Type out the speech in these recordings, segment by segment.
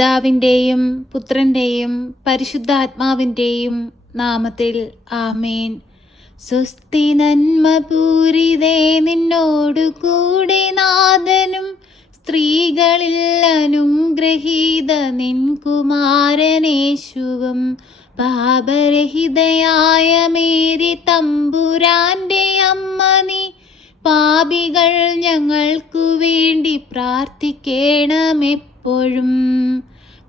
പിതാവിൻ്റെയും പുത്രൻ്റെയും പരിശുദ്ധാത്മാവിൻ്റെയും നാമത്തിൽ ആമേൻ. സ്വസ്തി നന്മപൂരിതേ നിന്നോടു കൂടെ നാഥനും സ്ത്രീകളിൽ അനുഗ്രഹീത നിൻ കുമാരനേശുവും പാപരഹിതയായ മേരി തമ്പുരാൻ്റെ അമ്മ നീ പാപികൾ ഞങ്ങൾക്കു വേണ്ടി പ്രാർത്ഥിക്കണമെപ്പോഴും.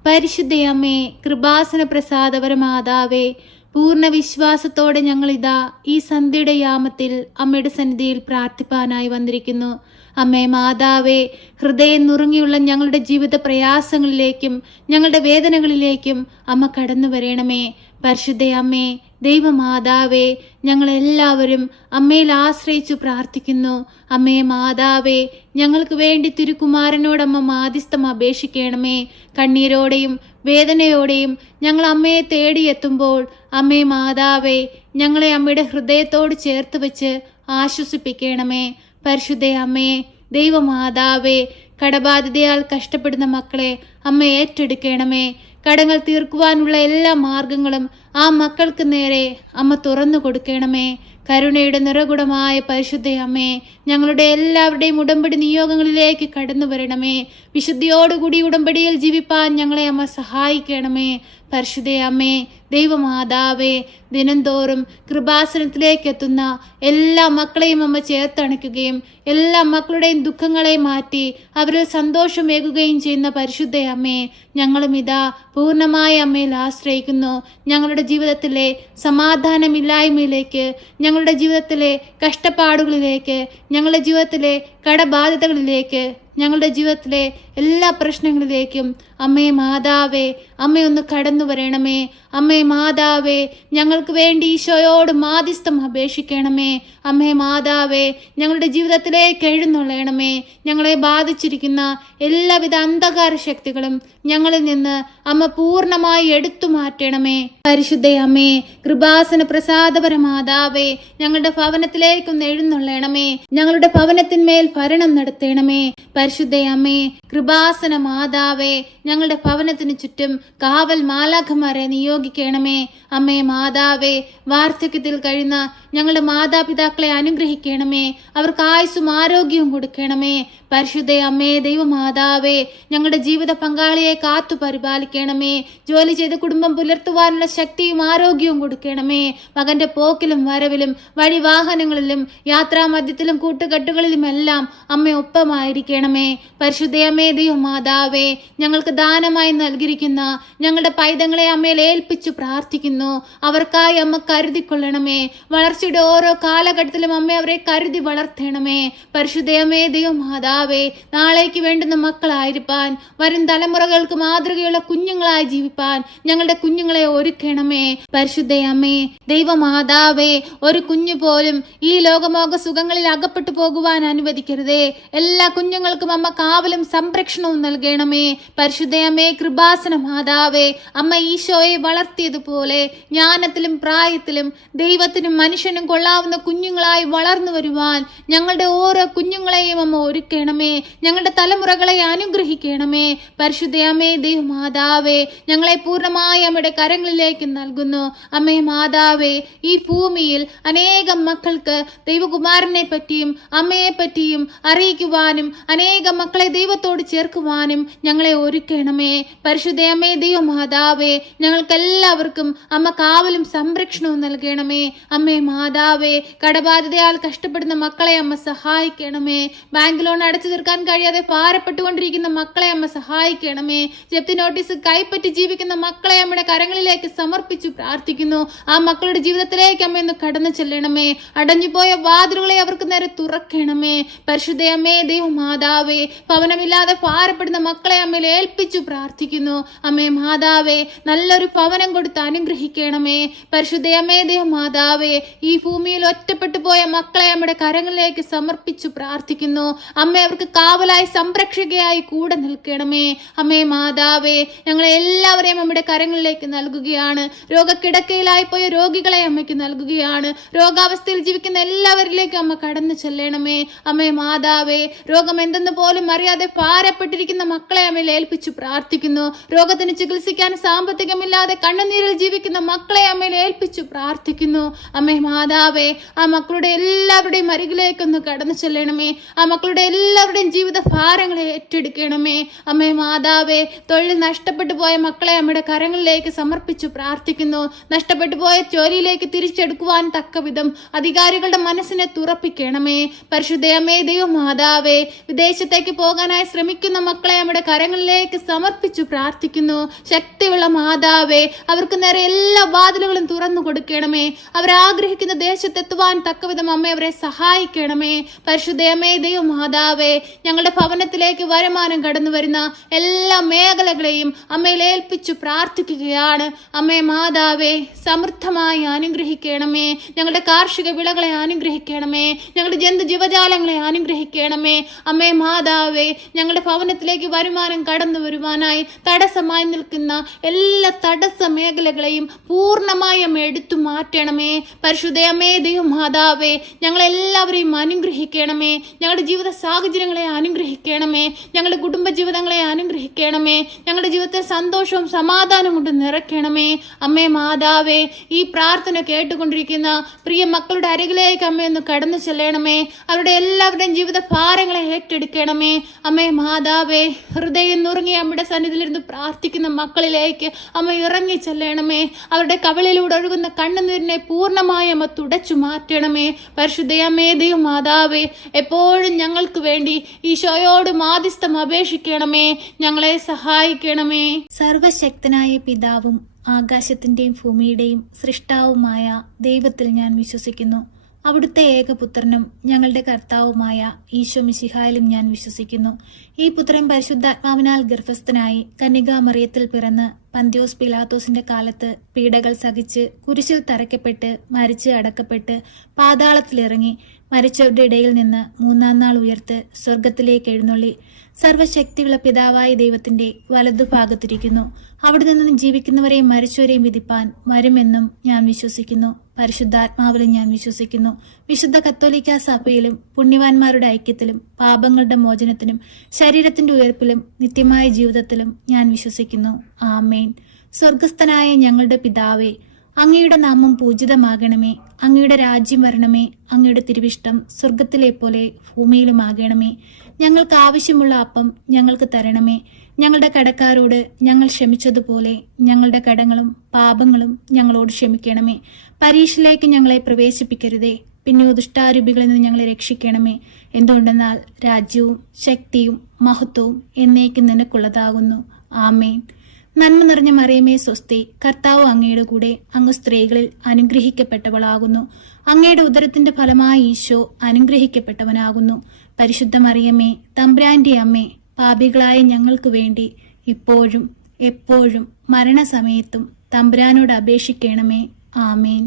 പരിശുദ്ധയമ്മേ, കൃപാസന പ്രസാദപര മാതാവേ, പൂർണ്ണ വിശ്വാസത്തോടെ ഞങ്ങളിതാ ഈ സന്ധ്യയുടെ യാമത്തിൽ അമ്മയുടെ സന്നിധിയിൽ പ്രാർത്ഥിപ്പാനായി വന്നിരിക്കുന്നു. അമ്മേ മാതാവേ, ഹൃദയം നുറുങ്ങിയുള്ള ഞങ്ങളുടെ ജീവിത പ്രയാസങ്ങളിലേക്കും ഞങ്ങളുടെ വേദനകളിലേക്കും അമ്മ കടന്നു വരണമേ. പരിശുദ്ധയമ്മേ, ദൈവമാതാവേ, ഞങ്ങളെല്ലാവരും അമ്മയിൽ ആശ്രയിച്ചു പ്രാർത്ഥിക്കുന്നു. അമ്മേ മാതാവേ, ഞങ്ങൾക്ക് വേണ്ടി തിരുക്കുമാരനോടമ്മ മാധ്യസ്ഥം അപേക്ഷിക്കണമേ. കണ്ണീരോടെയും വേദനയോടെയും ഞങ്ങൾ അമ്മയെ തേടിയെത്തുമ്പോൾ അമ്മേ മാതാവേ, ഞങ്ങളെ അമ്മയുടെ ഹൃദയത്തോട് ചേർത്ത് വെച്ച് ആശ്വസിപ്പിക്കണമേ. പരിശുദ്ധ അമ്മേ, ദൈവമാതാവേ, കടബാധിതയാൽ കഷ്ടപ്പെടുന്ന മക്കളെ അമ്മ ഏറ്റെടുക്കണമേ. കടങ്ങൾ തീർക്കുവാനുള്ള എല്ലാ മാർഗങ്ങളും ആ മക്കൾക്ക് നേരെ അമ്മ തുറന്നു കൊടുക്കണമേ. കരുണയുടെ നിറകുടമായ പരിശുദ്ധ അമ്മേ, ഞങ്ങളുടെ എല്ലാവരുടെയും ഉടമ്പടി നിയോഗങ്ങളിലേക്ക് കടന്നു വരണമേ. വിശുദ്ധിയോടുകൂടി ഉടമ്പടിയിൽ ജീവിപ്പാൻ ഞങ്ങളെ അമ്മ സഹായിക്കണമേ. പരിശുദ്ധ അമ്മേ, ദൈവമാതാവേ, ദിനംതോറും കൃപാസനത്തിലേക്ക് എത്തുന്ന എല്ലാ മക്കളെയും അമ്മ ചേർത്തണയ്ക്കുകയും എല്ലാ മക്കളുടെയും ദുഃഖങ്ങളെ മാറ്റി അവരിൽ സന്തോഷമേകുകയും ചെയ്യുന്ന പരിശുദ്ധ അമ്മേ, ഞങ്ങളും ഇതാ പൂർണ്ണമായ അമ്മയിൽ ആശ്രയിക്കുന്നു. ഞങ്ങളുടെ ജീവിതത്തിലെ സമാധാനമില്ലായ്മയിലേക്ക്, ഞങ്ങളുടെ ജീവിതത്തിലെ കഷ്ടപ്പാടുകളിലേക്ക്, ഞങ്ങളുടെ ജീവിതത്തിലെ കടബാധ്യതകളിലേക്ക്, ഞങ്ങളുടെ ജീവിതത്തിലെ എല്ലാ പ്രശ്നങ്ങളിലേക്കും അമ്മേ മാതാവേ, അമ്മയൊന്ന് കടന്നു വരണമേ. അമ്മേ മാതാവേ, ഞങ്ങൾക്ക് വേണ്ടി ഈശോയോട് മാധ്യസ്ഥം അപേക്ഷിക്കണമേ. അമ്മേ മാതാവേ, ഞങ്ങളുടെ ജീവിതത്തിലേക്ക് എഴുന്നള്ളണമേ. ഞങ്ങളെ ബാധിച്ചിരിക്കുന്ന എല്ലാവിധ അന്ധകാര ശക്തികളും ഞങ്ങളിൽ നിന്ന് അമ്മ പൂർണ്ണമായി എടുത്തു മാറ്റണമേ. പരിശുദ്ധ അമ്മേ, കൃപാസന പ്രസാദപര മാതാവേ, ഞങ്ങളുടെ ഭവനത്തിലേക്കൊന്ന് എഴുന്നള്ളണമേ. ഞങ്ങളുടെ ഭവനത്തിന്മേൽ ഭരണം നടത്തണമേ. പരിശുദ്ധ അമ്മേ, കൃപാസന മാതാവേ, ഞങ്ങളുടെ ഭവനത്തിന് ചുറ്റും കാവൽ മാലാഖമാരെ നിയോഗിക്കണമേ. അമ്മേ മാതാവേ, വാർദ്ധക്യത്തിൽ കഴിയുന്ന ഞങ്ങളുടെ മാതാപിതാക്കളെ അനുഗ്രഹിക്കണമേ. അവർക്ക് ആയുസ്സും ആരോഗ്യവും കൊടുക്കണമേ. പരിശുദ്ധ അമ്മേ, ദൈവമാതാവേ, ഞങ്ങളുടെ ജീവിത പങ്കാളിയെ കാത്തു പരിപാലിക്കണമേ. ജോലി ചെയ്ത് കുടുംബം പുലർത്തുവാനുള്ള ശക്തിയും ആരോഗ്യവും കൊടുക്കണമേ. മകന്റെ പോക്കിലും വരവിലും വഴിവാഹനങ്ങളിലും യാത്രാമധ്യത്തിലും കൂട്ടുകെട്ടുകളിലുമെല്ലാം അമ്മ ഒപ്പമായിരിക്കണമേ. പരിശുദ്ധ അമ്മേ, ദൈവമാതാവേ, ഞങ്ങൾക്ക് ദാനമായി നൽകിയിരിക്കുന്ന ഞങ്ങളുടെ പൈതങ്ങളെ അമ്മയിൽ ഏൽപ്പിച്ചു പ്രാർത്ഥിക്കുന്നു. അവർക്കായി അമ്മ കരുതിക്കൊള്ളണമേ. വളർച്ചയുടെ ഓരോ കാലഘട്ടത്തിലും അമ്മ അവരെ കരുതി വളർത്തണമേ. പരിശുദ്ധ അമ്മേ, ദൈവമാതാവേ, നാളേക്ക് വേണ്ടുന്ന മക്കളായിരിക്കാൻ, വരും തലമുറകൾക്ക് മാതൃകയുള്ള കുഞ്ഞുങ്ങളായി ജീവിപ്പാൻ ഞങ്ങളുടെ കുഞ്ഞുങ്ങളെ ഒരുക്കണമേ. പരിശുദ്ധ അമ്മേ, ദൈവമാതാവേ, ഒരു കുഞ്ഞു പോലും ഈ ലോകമോക സുഖങ്ങളിൽ അകപ്പെട്ടു പോകുവാൻ അനുവദിക്കരുതേ. എല്ലാ കുഞ്ഞുങ്ങൾക്കും അമ്മ കാവലും സംരക്ഷണവും നൽകണമേ. പരിശുദ്ധ അമ്മേ, കൃപാസന മാതാവേ, അമ്മ ഈശോയെ വളർത്തിയതുപോലെ ജ്ഞാനത്തിലും പ്രായത്തിലും ദൈവത്തിനും മനുഷ്യനും കൊള്ളാവുന്ന കുഞ്ഞുങ്ങളായി വളർന്നു വരുവാൻ ഞങ്ങളുടെ ഓരോ കുഞ്ഞുങ്ങളെയും അമ്മ ഒരുക്കണമേ. ഞങ്ങളുടെ തലമുറകളെ അനുഗ്രഹിക്കണമേ. പരിശുദ്ധ അമ്മേ, ദൈവമാതാവേ, ഞങ്ങളെ പൂർണ്ണമായി അമ്മയുടെ കരങ്ങളിലേക്ക് നൽകുന്നു. അമ്മേ മാതാവേ, ഈ ഭൂമിയിൽ അനേകം മക്കൾക്ക് ദൈവകുമാരനെ പറ്റിയും അമ്മയെ പറ്റിയും അറിയിക്കുവാനും അനേകം മക്കളെ ദൈവത്തോട് ചേർക്കുവാനും ഞങ്ങളെ ഒരുക്കണമേ. പരിശുദ്ധ അമ്മേ, ദൈവമാതാവേ, ഞങ്ങൾക്കെല്ലാവർക്കും അമ്മ കാവലും സംരക്ഷണവും നൽകണമേ. അമ്മേ മാതാവേ, കടബാധിതയാൽ കഷ്ടപ്പെടുന്ന മക്കളെ അമ്മ സഹായിക്കണമേ. ബാങ്ക് ലോൺ അടച്ചു തീർക്കാൻ കഴിയാതെ ഭാരപ്പെട്ടുകൊണ്ടിരിക്കുന്ന മക്കളെ അമ്മ സഹായിക്കണമേ. ജപ്തി നോട്ടീസ് കൈപ്പറ്റി ജീവിക്കുന്ന മക്കളെ അമ്മയുടെ കരങ്ങളിലേക്ക് സമർപ്പിച്ചു പ്രാർത്ഥിക്കുന്നു. ആ മക്കളുടെ ജീവിതത്തിലേക്ക് അമ്മ ഒന്ന് കടന്നു ചെല്ലണമേ. അടഞ്ഞുപോയ വാതിലുകളെ അവർക്ക് നേരെ തുറക്കണമേ. പരിശുദ്ധ അമ്മേ, ദൈവമാതാവേ, ഭവനമില്ലാതെ ഭാരപ്പെടുന്ന മക്കളെ അമ്മയിൽ ഏൽപ്പിച്ചു പ്രാർത്ഥിക്കുന്നു. അമ്മേ മാതാവേ, നല്ലൊരു ഭവനം കൊടുത്ത് അനുഗ്രഹിക്കണമേ. പരിശുദ്ധ അമ്മേ, ദൈവമാതാവേ, ഈ ഭൂമിയിൽ ഒറ്റപ്പെട്ടു പോയ മക്കളെ അമ്മയുടെ കരങ്ങളിലേക്ക് സമർപ്പിച്ചു പ്രാർത്ഥിക്കുന്നു. അമ്മ അവർക്ക് കാവലായി സംരക്ഷകയായി കൂടെ നിൽക്കണമേ. അമ്മേ മാതാവേ, ഞങ്ങളെ എല്ലാവരെയും അമ്മയുടെ കരങ്ങളിലേക്ക് നൽകുകയാണ്. രോഗക്കിടക്കയിലായി പോയ രോഗികളെ അമ്മയ്ക്ക് നൽകുകയാണ്. രോഗാവസ്ഥയിൽ ജീവിക്കുന്ന എല്ലാവരിലേക്കും അമ്മ കടന്നു ചെല്ലണമേ. അമ്മേ മാതാവേ, രോഗം എന്ത് എന്തെന്ന് പോലും അറിയാതെ ഭാരപ്പെട്ടിരിക്കുന്ന മക്കളെ അമ്മയിൽ ഏൽപ്പിച്ചു പ്രാർത്ഥിക്കുന്നു. രോഗത്തിന് ചികിത്സിക്കാൻ സാമ്പത്തികമില്ലാതെ കണ്ണുനീരിൽ ജീവിക്കുന്ന മക്കളെ അമ്മയിൽ ഏൽപ്പിച്ചു പ്രാർത്ഥിക്കുന്നു. അമ്മേ മാതാവേ, ആ മക്കളുടെ എല്ലാവരുടെയും അരികിലേക്കൊന്ന് കടന്നു ചെല്ലണമേ. ആ മക്കളുടെ എല്ലാവരുടെയും ജീവിത ഭാരങ്ങളെ ഏറ്റെടുക്കണമേ. അമ്മേ മാതാവേ, തൊഴിൽ നഷ്ടപ്പെട്ടു പോയ മക്കളെ അമ്മയുടെ കരങ്ങളിലേക്ക് സമർപ്പിച്ചു പ്രാർത്ഥിക്കുന്നു. നഷ്ടപ്പെട്ടു പോയ ജോലിയിലേക്ക് തിരിച്ചെടുക്കുവാൻ തക്കവിധം അധികാരികളുടെ മനസ്സിനെ തുറപ്പിക്കണമേ. പരിശുദ്ധയമ്മേ ദൈവമാതാവേ, വിദേശത്തേക്ക് പോകാനായി ശ്രമിക്കുന്ന മക്കളെ നമ്മുടെ കരങ്ങളിലേക്ക് സമർപ്പിച്ചു പ്രാർത്ഥിക്കുന്നു. ശക്തിയുള്ള മാതാവേ, അവർക്ക് നേരെ എല്ലാ വാതിലുകളും തുറന്നു കൊടുക്കണമേ. അവരാഗ്രഹിക്കുന്ന ദേശത്തെത്തുവാൻ തക്കവിധം അമ്മ അവരെ സഹായിക്കണമേ. പരിശുദ്ധയമ്മേ ദൈവമാതാവേ, ഞങ്ങളുടെ ഭവനത്തിലേക്ക് വരുമാനം കടന്നു വരുന്ന എല്ലാ മേഖലകളെയും അമ്മയിൽ ഏൽപ്പിച്ചു പ്രാർത്ഥിക്കുകയാണ്. അമ്മേ മാതാവേ, സമൃദ്ധമായി അനുഗ്രഹിക്കണമേ. ഞങ്ങളുടെ കാർഷിക വിളകളെ അനുഗ്രഹിക്കണമേ. ഞങ്ങളുടെ ജന്തു ജീവജാലങ്ങളെ അനുഗ്രഹിക്കണമേ. അമ്മേ മാതാവേ, ഞങ്ങളുടെ ഭവനത്തിലേക്ക് വരുമാനം കടന്നു വരുവാനായി തടസ്സമായി നിൽക്കുന്ന എല്ലാ തടസ്സ മേഖലകളെയും പൂർണ്ണമായി അമ്മ എടുത്തു മാറ്റണമേ. പരിശുദ്ധയമ്മേ ദൈവമാതാവേ, ഞങ്ങളെല്ലാവരെയും അനുഗ്രഹിക്കണമേ. ഞങ്ങളുടെ ജീവിത സാഹചര്യങ്ങളെ അനുഗ്രഹിക്കണമേ. ഞങ്ങളുടെ കുടുംബ ജീവിതങ്ങളെ അനുഗ്രഹിക്കണമേ. ഞങ്ങളുടെ ജീവിതത്തിൽ സന്തോഷവും സമാധാനവും കൊണ്ട് നിറയ്ക്കണമേ. അമ്മേ മാതാവേ, ഈ പ്രാർത്ഥന കേട്ടുകൊണ്ടിരിക്കുന്ന പ്രിയ മക്കളുടെ അരികിലേക്ക് അമ്മയൊന്ന് കടന്നു ചെല്ലണമേ. അവരുടെ എല്ലാവരുടെയും ജീവിത ഭാരങ്ങളെ ഏറ്റെടുക്കണമേ. അമ്മേ മാതാവേ, ഹൃദയം നുറുങ്ങി അമ്മയുടെ സന്നിധിയിലിരുന്ന് പ്രാർത്ഥിക്കുന്ന മക്കളിലേക്ക് അമ്മ ഇറങ്ങി ചെല്ലണമേ. അവരുടെ കവിളിലൂടെ ഒഴുകുന്ന കണ്ണുനീരിനെ പൂർണ്ണമായി അമ്മ തുടച്ചു മാറ്റണമേ. പരിശുദ്ധയമ്മേ ദൈവമാതാവേ, എപ്പോഴും ഞങ്ങൾക്ക് വേണ്ടി ഈശോയോട് മാധ്യസ്ഥം അപേക്ഷിക്കണമേ. ഞങ്ങളെ സഹായിക്കണമേ. സർവശക്തനായ പിതാവും ആകാശത്തിന്റെയും ഭൂമിയുടെയും സൃഷ്ടാവുമായ ദൈവത്തിൽ ഞാൻ വിശ്വസിക്കുന്നു. അവിടുത്തെ ഏകപുത്രനും ഞങ്ങളുടെ കർത്താവുമായ ഈശോ മിശിഹായിലും ഞാൻ വിശ്വസിക്കുന്നു. ഈ പുത്രൻ പരിശുദ്ധാത്മാവിനാൽ ഗർഭസ്ഥനായി കന്യകാമറിയത്തിൽ പിറന്ന് പന്ത്യോസ് പിലാത്തോസിന്റെ കാലത്ത് പീഡകൾ സഹിച്ച് കുരിശിൽ തറയ്ക്കപ്പെട്ട് മരിച്ച് അടക്കപ്പെട്ട് പാതാളത്തിലിറങ്ങി മരിച്ചവരുടെ ഇടയിൽ നിന്ന് മൂന്നാം നാൾ ഉയർത്ത് സ്വർഗത്തിലേക്ക് എഴുന്നള്ളി സർവശക്തിയുള്ള പിതാവായ ദൈവത്തിന്റെ വലതുഭാഗത്തിരിക്കുന്നു. അവിടെ നിന്ന് ജീവിക്കുന്നവരെയും മരിച്ചവരെയും വിധിപ്പാൻ വരുമെന്നും ഞാൻ വിശ്വസിക്കുന്നു. പരിശുദ്ധാത്മാവിലും ഞാൻ വിശ്വസിക്കുന്നു. വിശുദ്ധ കത്തോലിക്കാ സഭയിലും പുണ്യവാന്മാരുടെ ഐക്യത്തിലും പാപങ്ങളുടെ മോചനത്തിനും ശരീരത്തിന്റെ ഉയർപ്പിലും നിത്യമായ ജീവിതത്തിലും ഞാൻ വിശ്വസിക്കുന്നു. ആമേൻ. സ്വർഗസ്ഥനായ ഞങ്ങളുടെ പിതാവേ, അങ്ങയുടെ നാമം പൂജിതമാകണമേ. അങ്ങയുടെ രാജ്യം വരണമേ. അങ്ങയുടെ തിരുവിഷ്ടം സ്വർഗത്തിലെ പോലെ ഭൂമിയിലുമാകണമേ. ഞങ്ങൾക്ക് ആവശ്യമുള്ള അപ്പം ഞങ്ങൾക്ക് തരണമേ. ഞങ്ങളുടെ കടക്കാരോട് ഞങ്ങൾ ക്ഷമിച്ചതുപോലെ ഞങ്ങളുടെ കടങ്ങളും പാപങ്ങളും ഞങ്ങളോട് ക്ഷമിക്കണമേ. പരീക്ഷയിലേക്ക് ഞങ്ങളെ പ്രവേശിപ്പിക്കരുതേ, പിന്നെ ദുഷ്ടാരൂപികളിൽ നിന്ന് ഞങ്ങളെ രക്ഷിക്കണമേ. എന്തുകൊണ്ടെന്നാൽ രാജ്യവും ശക്തിയും മഹത്വവും എന്നേക്കും നിനക്കുള്ളതാകുന്നു. ആമേൻ. നന്മ നിറഞ്ഞ മറിയമേ സ്വസ്തി, കർത്താവ് അങ്ങയുടെ കൂടെ, അങ്ങ് സ്ത്രീകളിൽ അനുഗ്രഹിക്കപ്പെട്ടവളാകുന്നു. അങ്ങയുടെ ഉദരത്തിന്റെ ഫലമായ ഈശോ അനുഗ്രഹിക്കപ്പെട്ടവനാകുന്നു. പരിശുദ്ധ മറിയമേ, തമ്പുരാന്റെ അമ്മേ, പാപികളായ ഞങ്ങൾക്ക് വേണ്ടി ഇപ്പോഴും എപ്പോഴും മരണസമയത്തും തമ്പുരാനോട് അപേക്ഷിക്കണമേ. ആമേൻ.